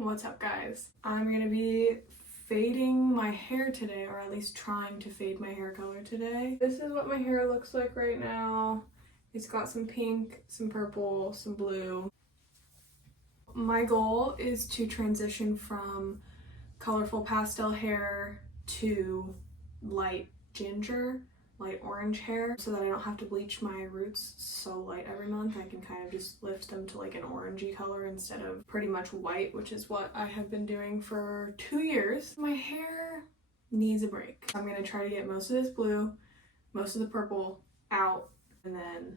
What's up, guys? I'm gonna be fading my hair today, or at least trying to fade my hair color today. This is what my hair looks like right now. It's got some pink, some purple, some blue. My goal is to transition from colorful pastel hair to light ginger, light orange hair, so that I don't have to bleach my roots so light every month. I can kind of just lift them to like an orangey color instead of pretty much white, which is what I have been doing for 2 years. My hair needs a break. I'm gonna try to get most of this blue, most of the purple out, and then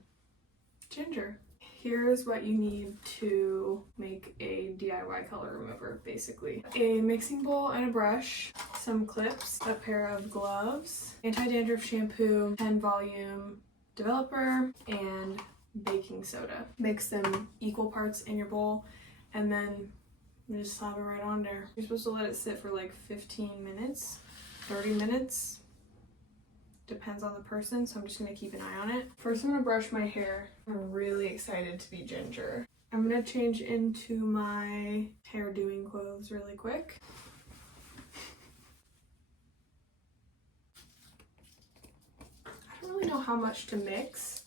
ginger. Here's what you need to make a DIY color remover, basically. A mixing bowl and a brush, some clips, a pair of gloves, anti-dandruff shampoo, 10 volume developer, and baking soda. Mix them equal parts in your bowl, and then you just slap it right on there. You're supposed to let it sit for like 15 minutes, 30 minutes. Depends on the person, so I'm just gonna keep an eye on it. First, I'm gonna brush my hair. I'm really excited to be ginger. I'm gonna change into my hair doing clothes really quick. I don't really know how much to mix.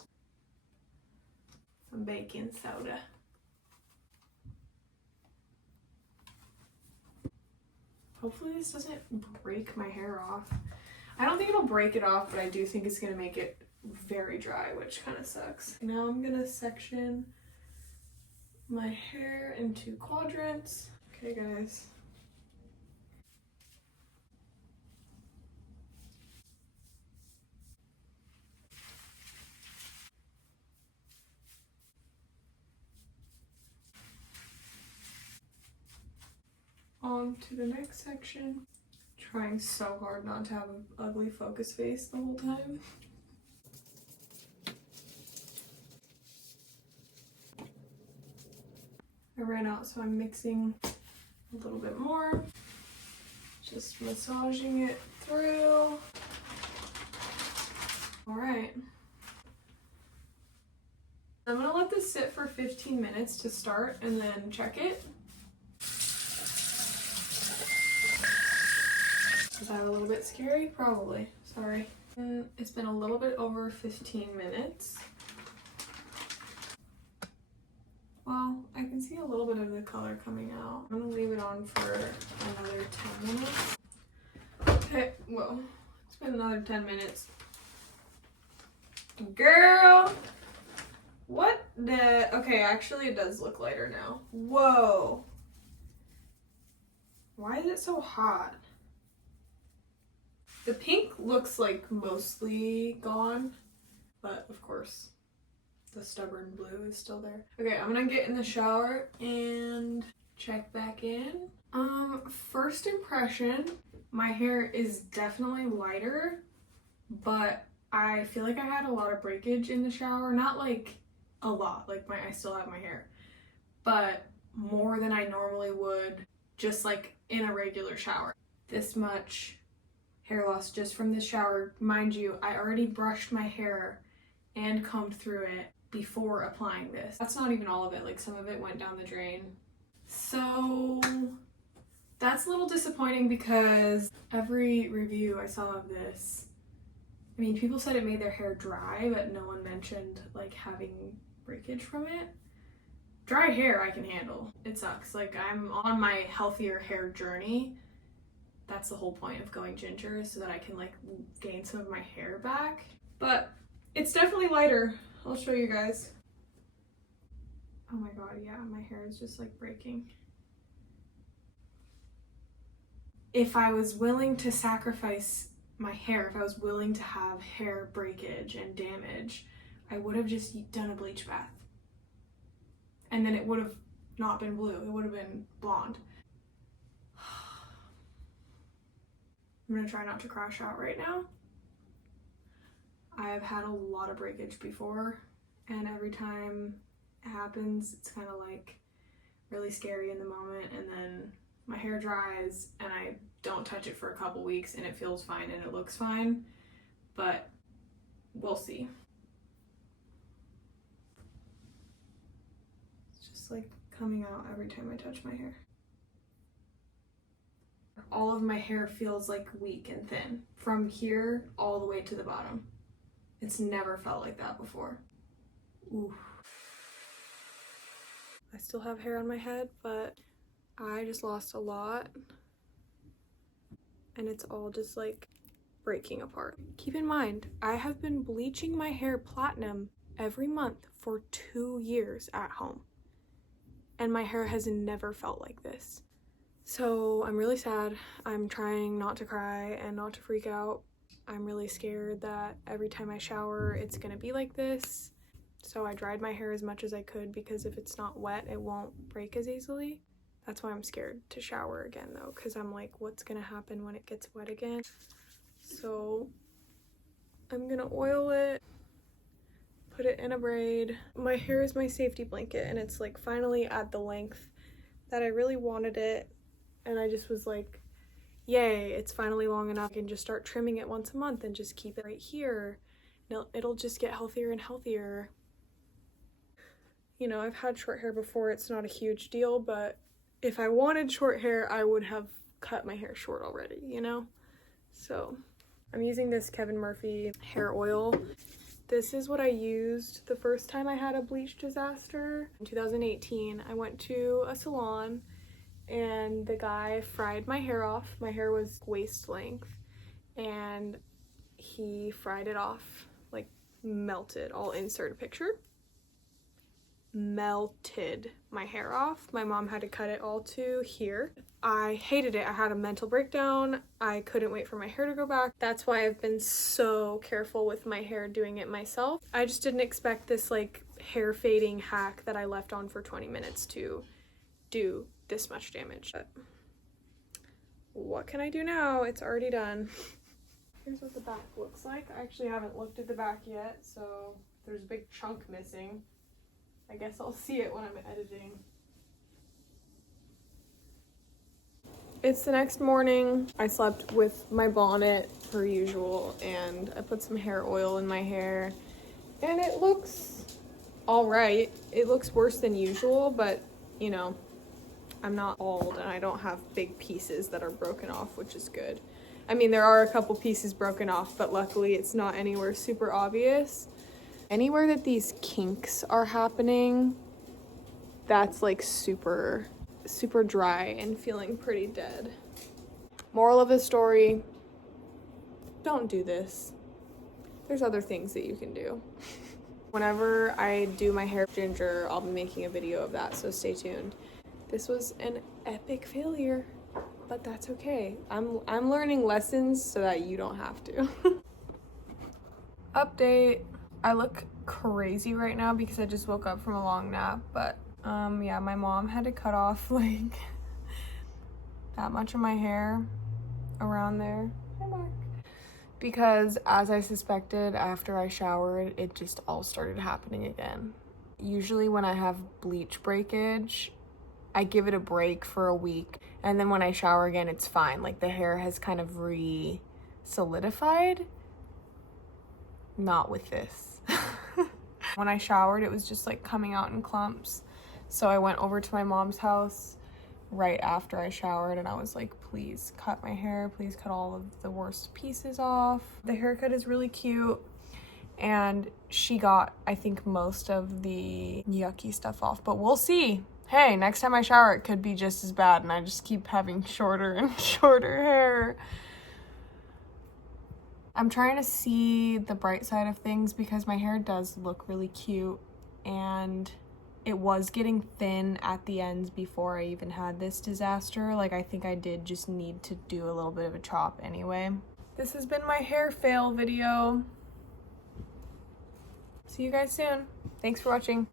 Some baking soda. Hopefully this doesn't break my hair off. I don't think it'll break it off, but I do think it's gonna make it very dry, which kind of sucks. Now I'm gonna section my hair into quadrants. Okay, guys. On to the next section. Trying so hard not to have an ugly focus face the whole time. I ran out, so I'm mixing a little bit more. Just massaging it through. All right. I'm gonna let this sit for 15 minutes to start and then check it. Is that a little bit scary? Probably. Sorry. It's been a little bit over 15 minutes. Well, I can see a little bit of the color coming out. I'm gonna leave it on for another 10 minutes. Okay, whoa. It's been another 10 minutes. Girl! What the? Okay, actually it does look lighter now. Whoa. Why is it so hot? The pink looks like mostly gone, but of course the stubborn blue is still there. Okay, I'm gonna get in the shower and check back in. First impression, my hair is definitely lighter, but I feel like I had a lot of breakage in the shower. Not like a lot, like I still have my hair, but more than I normally would just like in a regular shower. This much hair loss just from this shower. Mind you, I already brushed my hair and combed through it before applying this. That's not even all of it, like some of it went down the drain. So that's a little disappointing because every review I saw of this, I mean, people said it made their hair dry, but no one mentioned like having breakage from it. Dry hair I can handle. It sucks. Like, I'm on my healthier hair journey. That's the whole point of going ginger, is so that I can like gain some of my hair back. But it's definitely lighter. I'll show you guys. Oh my god, yeah, my hair is just like breaking. If I was willing to sacrifice my hair, if I was willing to have hair breakage and damage, I would have just done a bleach bath. And then it would have not been blue, it would have been blonde. I'm gonna try not to crash out right now. I have had a lot of breakage before, and every time it happens, it's kind of like really scary in the moment, and then my hair dries and I don't touch it for a couple weeks and it feels fine and it looks fine, but we'll see. It's just like coming out every time I touch my hair. All of my hair feels like weak and thin from here all the way to the bottom. It's never felt like that before. Ooh. I still have hair on my head, but I just lost a lot. And it's all just like breaking apart. Keep in mind, I have been bleaching my hair platinum every month for 2 years at home. And my hair has never felt like this. So I'm really sad. I'm trying not to cry and not to freak out. I'm really scared that every time I shower, it's gonna be like this. So I dried my hair as much as I could because if it's not wet, it won't break as easily. That's why I'm scared to shower again though, because I'm like, what's gonna happen when it gets wet again? So I'm gonna oil it, put it in a braid. My hair is my safety blanket and it's like finally at the length that I really wanted it. And I just was like, yay, it's finally long enough. I can just start trimming it once a month and just keep it right here. It'll just get healthier and healthier. You know, I've had short hair before. It's not a huge deal, but if I wanted short hair, I would have cut my hair short already, you know? So I'm using this Kevin Murphy hair oil. This is what I used the first time I had a bleach disaster. In 2018, I went to a salon and the guy fried my hair off. My hair was waist length and he fried it off, like melted. I'll insert a picture. Melted my hair off. My mom had to cut it all to here. I hated it. I had a mental breakdown. I couldn't wait for my hair to go back. That's why I've been so careful with my hair doing it myself. I just didn't expect this like hair fading hack that I left on for 20 minutes to do this much damage. But what can I do now? It's already done. Here's what the back looks like. I actually haven't looked at the back yet, so there's a big chunk missing. I guess I'll see it when I'm editing. It's the next morning. I slept with my bonnet per usual and I put some hair oil in my hair and it looks all right. It looks worse than usual, but you know, I'm not bald and I don't have big pieces that are broken off, which is good. I mean, there are a couple pieces broken off, but luckily it's not anywhere super obvious. Anywhere that these kinks are happening, that's like super dry and feeling pretty dead. Moral of the story, don't do this. There's other things that you can do. Whenever I do my hair ginger, I'll be making a video of that, so stay tuned. This was an epic failure, but that's okay. I'm learning lessons so that you don't have to. Update. I look crazy right now because I just woke up from a long nap, but yeah, my mom had to cut off like that much of my hair around there. Hi, Mark. Because as I suspected, after I showered, it just all started happening again. Usually when I have bleach breakage, I give it a break for a week, and then when I shower again, it's fine. Like the hair has kind of re-solidified. Not with this. When I showered, it was just like coming out in clumps. So I went over to my mom's house right after I showered and I was like, please cut my hair. Please cut all of the worst pieces off. The haircut is really cute. And she got, I think, most of the yucky stuff off, but we'll see. Hey, next time I shower, it could be just as bad and I just keep having shorter and shorter hair. I'm trying to see the bright side of things because my hair does look really cute and it was getting thin at the ends before I even had this disaster. Like I think I did just need to do a little bit of a chop anyway. This has been my hair fail video. See you guys soon. Thanks for watching.